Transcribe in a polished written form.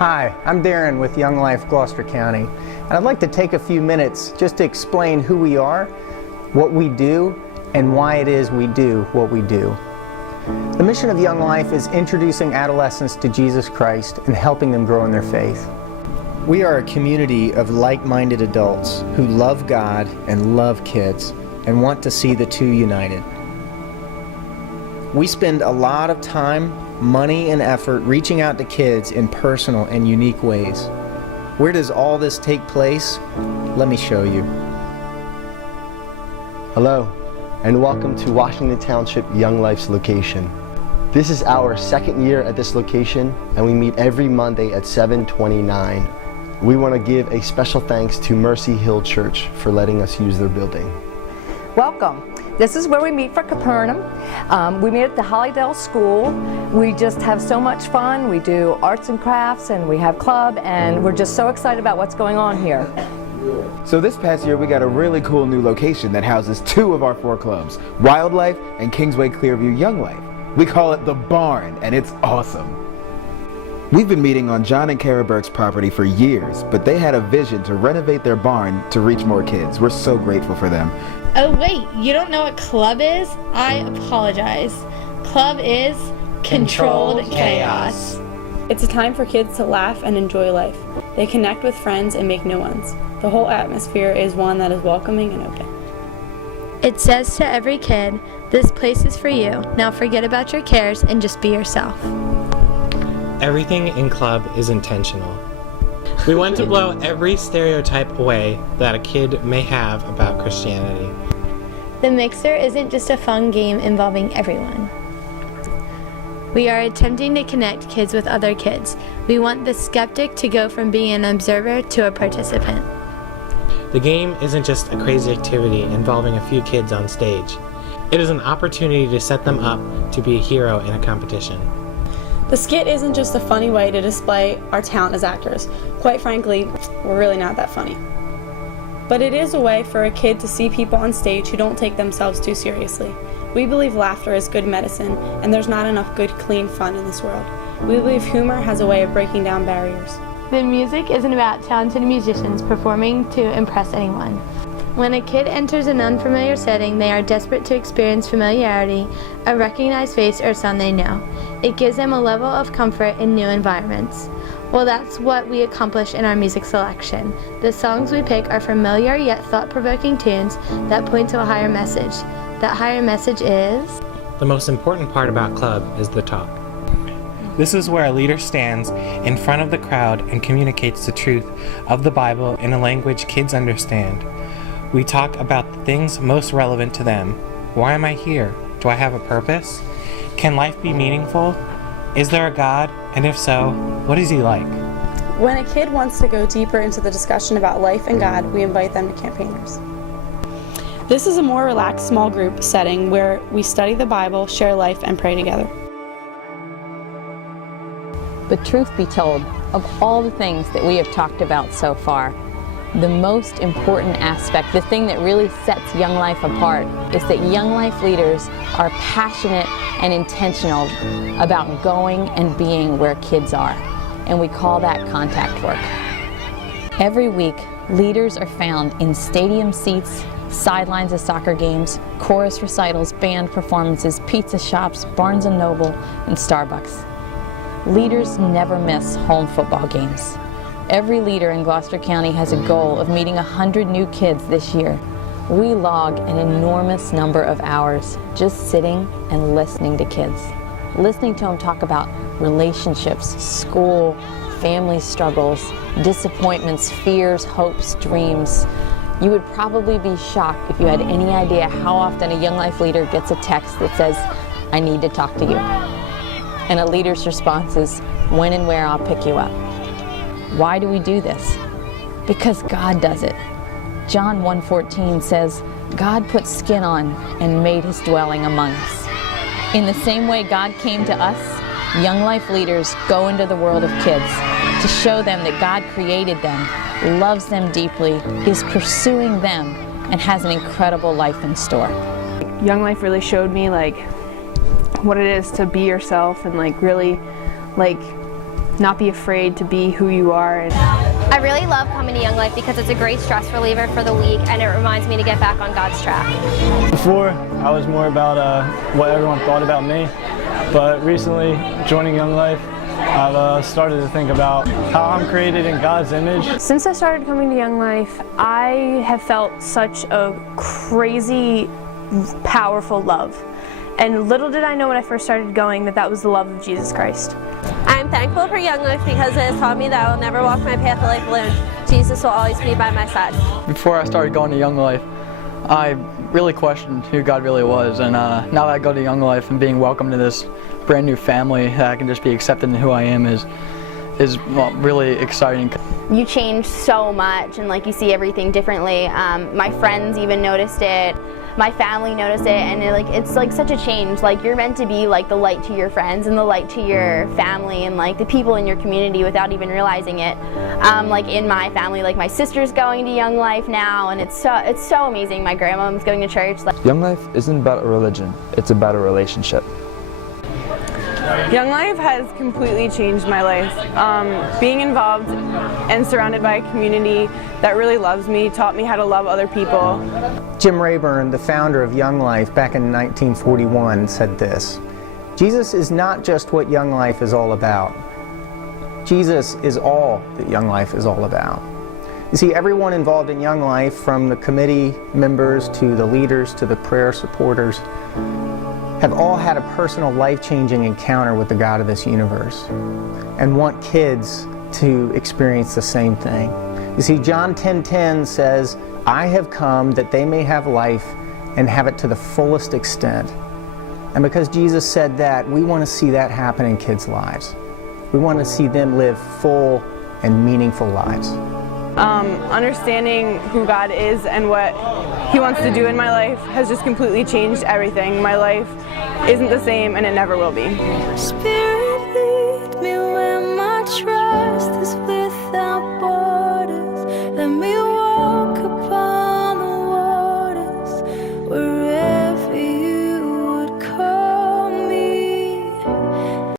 Hi, I'm Darren with Young Life Gloucester County, and I'd like to take a few minutes just to explain who we are, what we do, and why it is we do what we do. The mission of Young Life is introducing adolescents to Jesus Christ and helping them grow in their faith. We are a community of like-minded adults who love God and love kids and want to see the two united. We spend a lot of time, money, and effort reaching out to kids in personal and unique ways. Where does all this take place? Let me show you. Hello, and welcome to Washington Township Young Life's location. This is our second year at this location, and we meet every Monday at 7:29. We want to give a special thanks to Mercy Hill Church for letting us use their building. Welcome. This is where we meet for Capernaum. We meet at the Hollydale School. We just have so much fun. We do arts and crafts, and we have club, and we're just so excited about what's going on here. So this past year we got a really cool new location that houses two of our four clubs, Wildlife and Kingsway Clearview Young Life. We call it the Barn, and it's awesome. We've been meeting on John and Kara Burke's property for years, but they had a vision to renovate their barn to reach more kids. We're so grateful for them. Oh wait, you don't know what club is? I apologize. Club is Controlled Chaos. It's a time for kids to laugh and enjoy life. They connect with friends and make new ones. The whole atmosphere is one that is welcoming and open. It says to every kid, this place is for you. Now forget about your cares and just be yourself. Everything in Club is intentional. We want to blow every stereotype away that a kid may have about Christianity. The Mixer isn't just a fun game involving everyone. We are attempting to connect kids with other kids. We want the skeptic to go from being an observer to a participant. The game isn't just a crazy activity involving a few kids on stage. It is an opportunity to set them up to be a hero in a competition. The skit isn't just a funny way to display our talent as actors. Quite frankly, we're really not that funny. But it is a way for a kid to see people on stage who don't take themselves too seriously. We believe laughter is good medicine, and there's not enough good, clean fun in this world. We believe humor has a way of breaking down barriers. The music isn't about talented musicians performing to impress anyone. When a kid enters an unfamiliar setting, they are desperate to experience familiarity, a recognized face, or sound they know. It gives them a level of comfort in new environments. Well, that's what we accomplish in our music selection. The songs we pick are familiar yet thought-provoking tunes that point to a higher message. That higher message is... The most important part about Club is the talk. This is where a leader stands in front of the crowd and communicates the truth of the Bible in a language kids understand. We talk about the things most relevant to them. Why am I here? Do I have a purpose? Can life be meaningful? Is there a God? And if so, what is he like? When a kid wants to go deeper into the discussion about life and God, we invite them to campaigners. This is a more relaxed small group setting where we study the Bible, share life, and pray together. But truth be told, of all the things that we have talked about so far, the most important aspect, the thing that really sets Young Life apart, is that Young Life leaders are passionate and intentional about going and being where kids are. And we call that contact work. Every week, leaders are found in stadium seats, sidelines of soccer games, chorus recitals, band performances, pizza shops, Barnes & Noble, and Starbucks. Leaders never miss home football games. Every leader in Gloucester County has a goal of meeting 100 new kids this year. We log an enormous number of hours just sitting and listening to kids. Listening to them talk about relationships, school, family struggles, disappointments, fears, hopes, dreams. You would probably be shocked if you had any idea how often a Young Life leader gets a text that says, I need to talk to you. And a leader's response is, when and where I'll pick you up. Why do we do this? Because God does it. John 1:14 says, God put skin on and made his dwelling among us. In the same way God came to us, Young Life leaders go into the world of kids to show them that God created them, loves them deeply, is pursuing them, and has an incredible life in store. Young Life really showed me what it is to be yourself and really not be afraid to be who you are. I really love coming to Young Life because it's a great stress reliever for the week, and it reminds me to get back on God's track. Before, I was more about what everyone thought about me, but recently, joining Young Life, I've started to think about how I'm created in God's image. Since I started coming to Young Life, I have felt such a crazy, powerful love. And little did I know when I first started going that that was the love of Jesus Christ. I'm thankful for Young Life because it has taught me that I will never walk my path of life alone. Jesus will always be by my side. Before I started going to Young Life, I really questioned who God really was, and now that I go to Young Life and being welcomed to this brand new family that I can just be accepted in who I am is well, really exciting. You change so much, and like you see everything differently. My friends even noticed it. My family noticed it, and it's like such a change. Like, you're meant to be like the light to your friends and the light to your family and like the people in your community without even realizing it. Like in my family, like my sister's going to Young Life now, and it's so amazing. My grandma's going to church. Young Life isn't about a religion, it's about a relationship. Young Life has completely changed my life. Being involved and surrounded by a community that really loves me taught me how to love other people. Jim Rayburn, the founder of Young Life back in 1941, said this: Jesus is not just what Young Life is all about. Jesus is all that Young Life is all about. You see, everyone involved in Young Life, from the committee members to the leaders to the prayer supporters, have all had a personal life-changing encounter with the God of this universe and want kids to experience the same thing. You see, John 10:10 says, "I have come that they may have life and have it to the fullest extent." And because Jesus said that, we want to see that happen in kids' lives. We want to see them live full and meaningful lives. Understanding who God is and what He wants to do in my life has just completely changed everything. My life isn't the same, and it never will be. Spirit.